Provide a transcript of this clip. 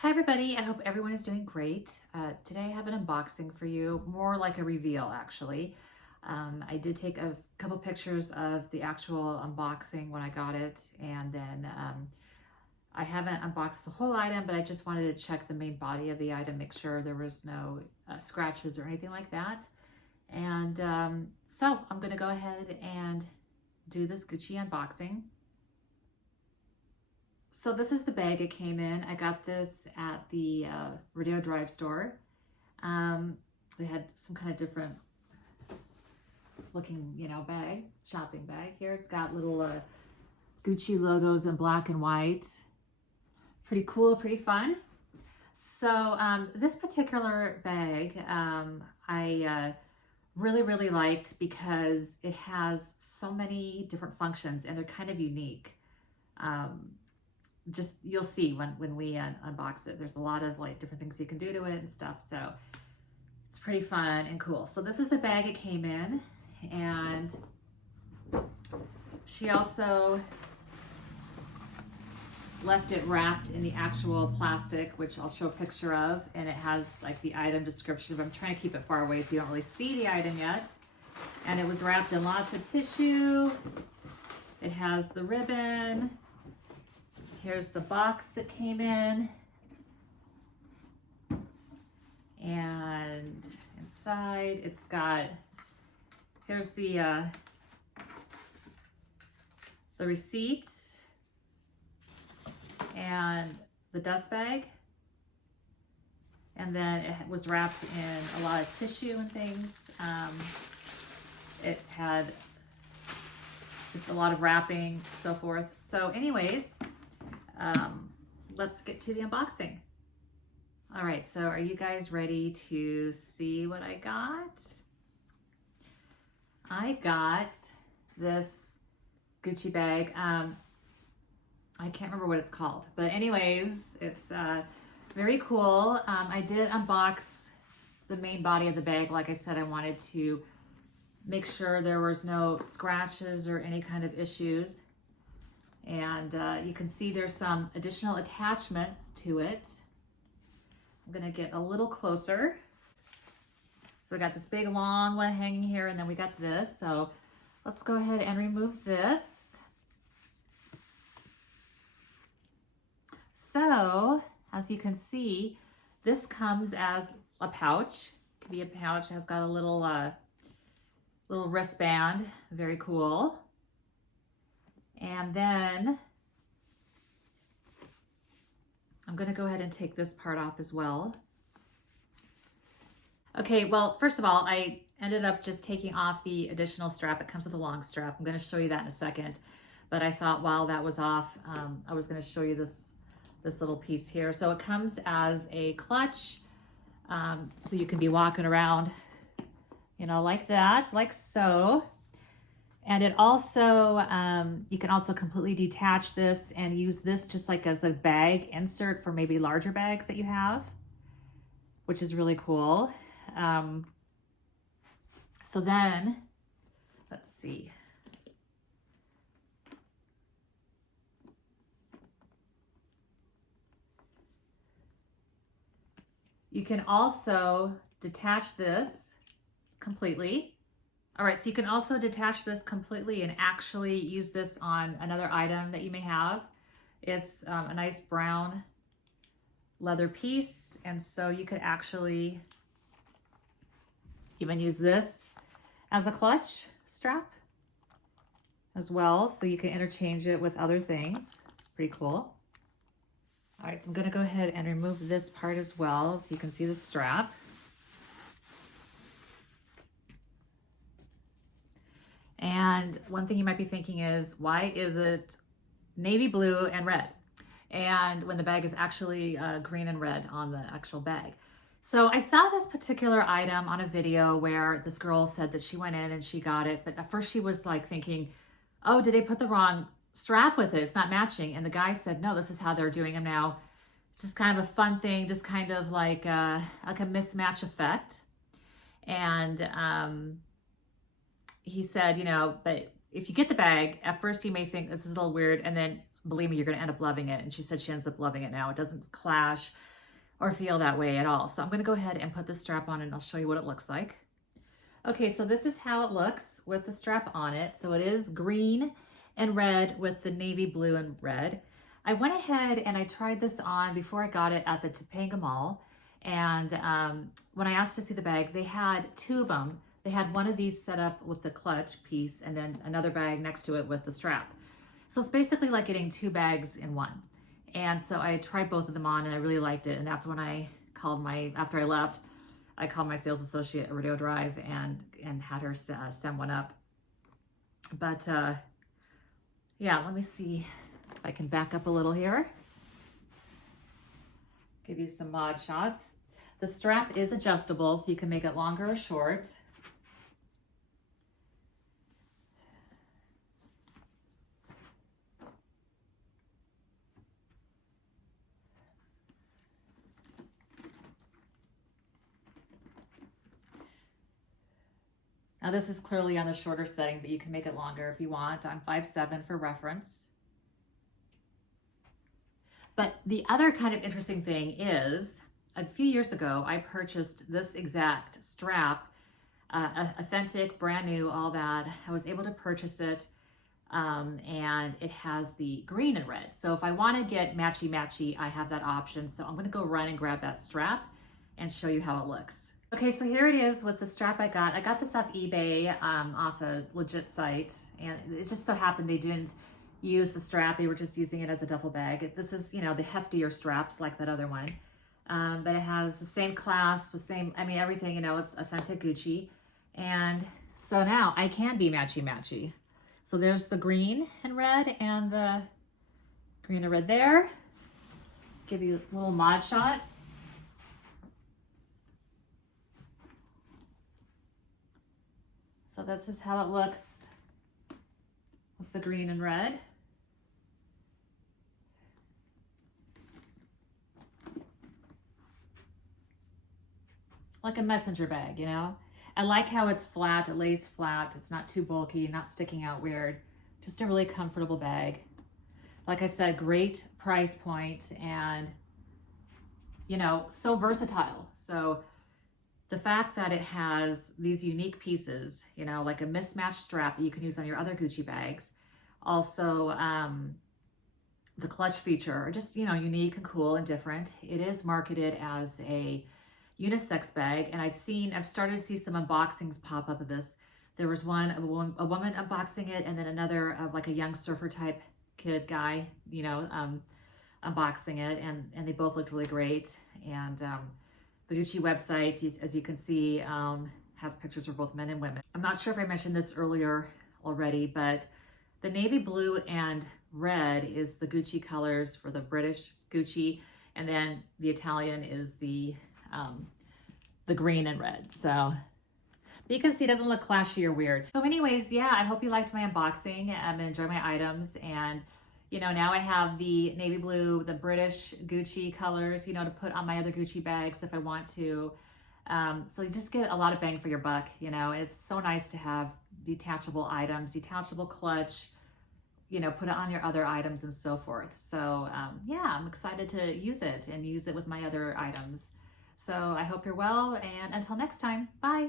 Hi everybody, I hope everyone is doing great. Today I have an unboxing for you, more like a reveal actually. I did take a couple pictures of the actual unboxing when I got it, and then I haven't unboxed the whole item, but I just wanted to check the main body of the item, make sure there was no scratches or anything like that. And so I'm gonna go ahead and do this Gucci unboxing. So this is the bag it came in. I got this at the Rodeo Drive store. They had some kind of different looking, bag, shopping bag here. It's got little Gucci logos in black and white. Pretty cool, pretty fun. So this particular bag I really liked because it has so many different functions and they're kind of unique. Just you'll see when we unbox it. There's a lot of like different things you can do to it and stuff, so it's pretty fun and cool. So this is the bag it came in, and she also left it wrapped in the actual plastic, which I'll show a picture of, and it has like the item description, but I'm trying to keep it far away so you don't really see the item yet. And it was wrapped in lots of tissue. It has the ribbon. Here's the box it came in, and inside it's got, here's the receipt and the dust bag, and then it was wrapped in a lot of tissue and things. It had just a lot of wrapping, so forth. So anyways, let's get to the unboxing. All right, so are you guys ready to see what I got? I got this Gucci bag. I can't remember what it's called, but anyways, it's very cool. I did unbox the main body of the bag. Like I said, I wanted to make sure there was no scratches or any kind of issues. And you can see there's some additional attachments to it. I'm gonna get a little closer. So I got this big long one hanging here, and then we got this. So let's go ahead and remove this. So as you can see, this comes as a pouch. It could be a pouch. It has got a little wristband. Very cool. And then I'm going to go ahead and take this part off as well. Okay, well, first of all, I ended up just taking off the additional strap. It comes with a long strap. I'm going to show you that in a second. But I thought while that was off, I was going to show you this little piece here. So it comes as a clutch. So you can be walking around, like that, like so. And it also, you can also completely detach this and use this just like as a bag insert for maybe larger bags that you have, which is really cool. So then, let's see. You can also detach this completely. All right, so you can also detach this completely and actually use this on another item that you may have. It's a nice brown leather piece, and so you could actually even use this as a clutch strap as well, so you can interchange it with other things. Pretty cool. All right, so I'm gonna go ahead and remove this part as well so you can see the strap. And one thing you might be thinking is, why is it navy blue and red? And when the bag is actually green and red on the actual bag. So I saw this particular item on a video where this girl said that she went in and she got it, but at first she was like thinking, oh, did they put the wrong strap with it? It's not matching. And the guy said, no, this is how they're doing them now. It's just kind of a fun thing, just kind of like a mismatch effect. And he said, but if you get the bag, at first you may think this is a little weird, and then believe me, you're going to end up loving it. And she said she ends up loving it now. It doesn't clash or feel that way at all. So I'm going to go ahead and put the strap on and I'll show you what it looks like. Okay, so this is how it looks with the strap on it. So it is green and red with the navy blue and red. I went ahead and I tried this on before I got it at the Topanga Mall. And when I asked to see the bag, they had two of them. They had one of these set up with the clutch piece and then another bag next to it with the strap. So it's basically like getting two bags in one. And so I tried both of them on and I really liked it. And that's when I called after I left, I called my sales associate at Rodeo Drive and had her send one up. But yeah, let me see if I can back up a little here. Give you some mod shots. The strap is adjustable, so you can make it longer or short. Now this is clearly on the shorter setting, but you can make it longer if you want. I'm 5'7" for reference. But the other kind of interesting thing is, a few years ago, I purchased this exact strap, authentic, brand new, all that. I was able to purchase it, and it has the green and red. So if I want to get matchy-matchy, I have that option. So I'm going to go run and grab that strap and show you how it looks. Okay, so here it is with the strap I got. I got this off eBay, off a legit site, and it just so happened they didn't use the strap. They were just using it as a duffel bag. This is, you know, the heftier straps like that other one. But it has the same clasp, the same, I mean, everything, you know, it's authentic Gucci. And so now I can be matchy-matchy. So there's the green and red and the green and red there. Give you a little mod shot. So this is how it looks with the green and red. Like a messenger bag, you know? I like how it's flat, it lays flat, it's not too bulky, not sticking out weird. Just a really comfortable bag. Like I said, great price point and, you know, so versatile. So the fact that it has these unique pieces, you know, like a mismatched strap that you can use on your other Gucci bags. Also, the clutch feature are just, you know, unique and cool and different. It is marketed as a unisex bag, and I've started to see some unboxings pop up of this. There was one of a woman unboxing it, and then another of like a young surfer type kid guy, you know, unboxing it, and they both looked really great. And the Gucci website, as you can see, has pictures for both men and women. I'm not sure if I mentioned this earlier already, but the navy blue and red is the Gucci colors for the British Gucci, and then the Italian is the green and red. So you can see it doesn't look clashy or weird. So anyways, yeah, I hope you liked my unboxing and enjoy my items. And you know, now I have the navy blue, the British Gucci colors, you know, to put on my other Gucci bags if I want to. So you just get a lot of bang for your buck, you know. It's so nice to have detachable items, detachable clutch, you know, put it on your other items and so forth. So yeah, I'm excited to use it and use it with my other items. So I hope you're well, and until next time, bye.